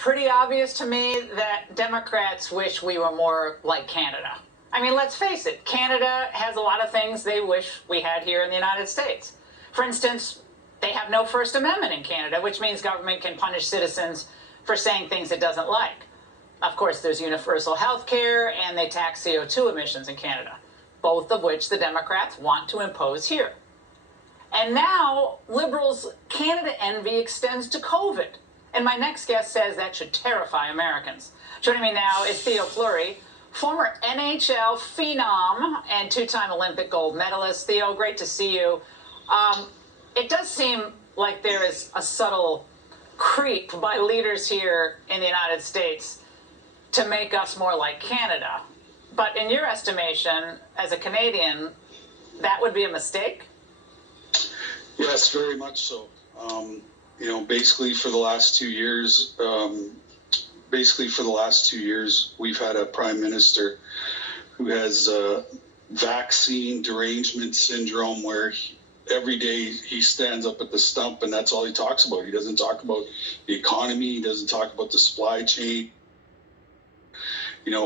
pretty obvious to me that Democrats wish we were more like Canada. I mean, let's face it, Canada has a lot of things they wish we had here in the United States. For instance, they have no First Amendment in Canada, which means government can punish citizens for saying things it doesn't like. Of course, there's universal health care, and they tax CO2 emissions in Canada, both of which the Democrats want to impose here. And now, Liberals' Canada envy extends to COVID. And my next guest says that should terrify Americans. Joining me now is Theo Flurry, former NHL phenom and two-time Olympic gold medalist. Theo, great to see you. It does seem like there is a subtle creep by leaders here in the United States to make us more like Canada. But in your estimation, as a Canadian, that would be a mistake? Yes, very much so. Basically for the last 2 years, we've had a prime minister who has vaccine derangement syndrome, where every day he stands up at the stump and that's all he talks about. He doesn't talk about the economy. He doesn't talk about the supply chain.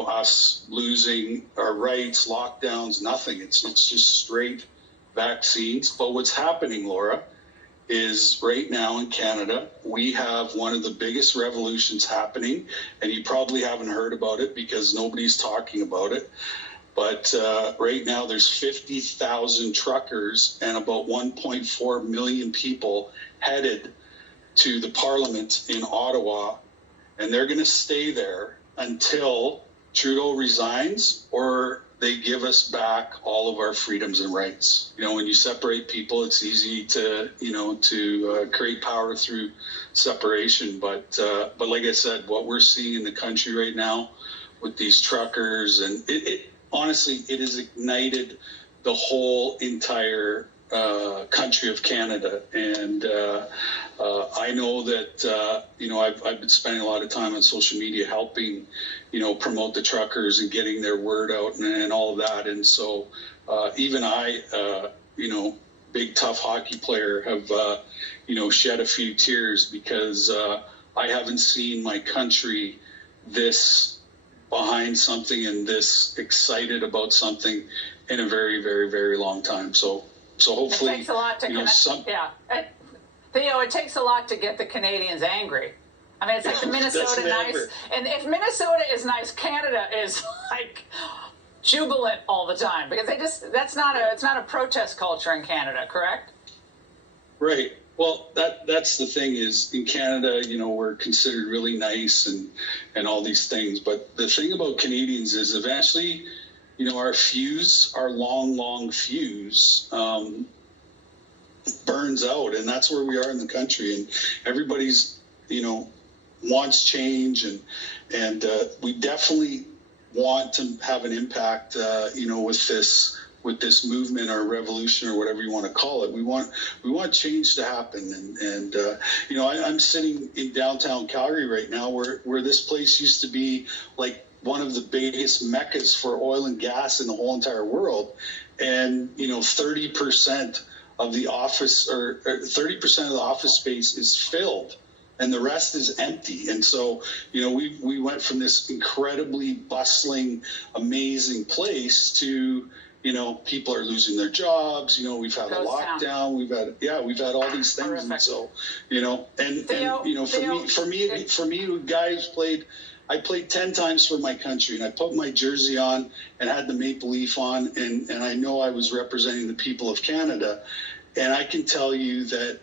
Us losing our rights, lockdowns, nothing. It's just straight vaccines. But what's happening, Laura, is right now in Canada, we have one of the biggest revolutions happening, and you probably haven't heard about it because nobody's talking about it. But right now there's 50,000 truckers and about 1.4 million people headed to the Parliament in Ottawa, and they're going to stay there until Trudeau resigns or they give us back all of our freedoms and rights. When you separate people, it's easy to create power through separation. But like I said, what we're seeing in the country right now with these truckers, and it honestly, it has ignited the whole entire country of Canada. And I know that, I've been spending a lot of time on social media helping, promote the truckers and getting their word out and all of that. And so even I, big tough hockey player, have, shed a few tears because I haven't seen my country this behind something and this excited about something in a very, very, very long time. So hopefully, it takes a lot to Theo, it takes a lot to get the Canadians angry. I mean, it's like the Minnesota nice, and if Minnesota is nice, Canada is like jubilant all the time because it's not a protest culture in Canada, correct? Right. Well, that's the thing is in Canada, we're considered really nice and all these things. But the thing about Canadians is eventually, our long fuse burns out, and that's where we are in the country. And everybody's, wants change, and we definitely want to have an impact, with this movement or revolution or whatever you want to call it. We want change to happen. And I'm sitting in downtown Calgary right now where this place used to be like one of the biggest meccas for oil and gas in the whole entire world. And, 30% of the office or 30% of the office space is filled and the rest is empty. And so, we went from this incredibly bustling, amazing place to, people are losing their jobs. We've had a lockdown. We've had all these things. Horrific. And so, for me, guys I played 10 times for my country, and I put my jersey on and had the maple leaf on, and I know I was representing the people of Canada. And I can tell you that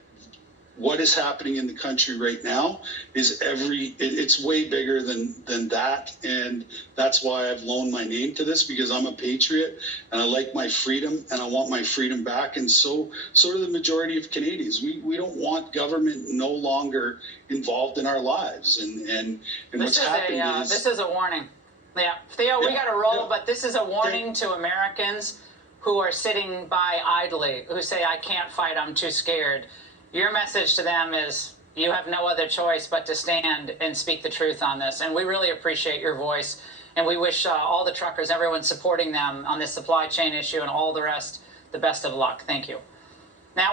what is happening in the country right now is it's way bigger than that. And that's why I've loaned my name to this, because I'm a patriot and I like my freedom and I want my freedom back. And so do the majority of Canadians. We don't want government no longer involved in our lives. And what's happening is... This is a warning. Yeah. Theo, we got to roll, but this is a warning to Americans who are sitting by idly, who say, I can't fight, I'm too scared. Your message to them is you have no other choice but to stand and speak the truth on this. And we really appreciate your voice. And we wish all the truckers, everyone supporting them on this supply chain issue and all the rest, the best of luck. Thank you.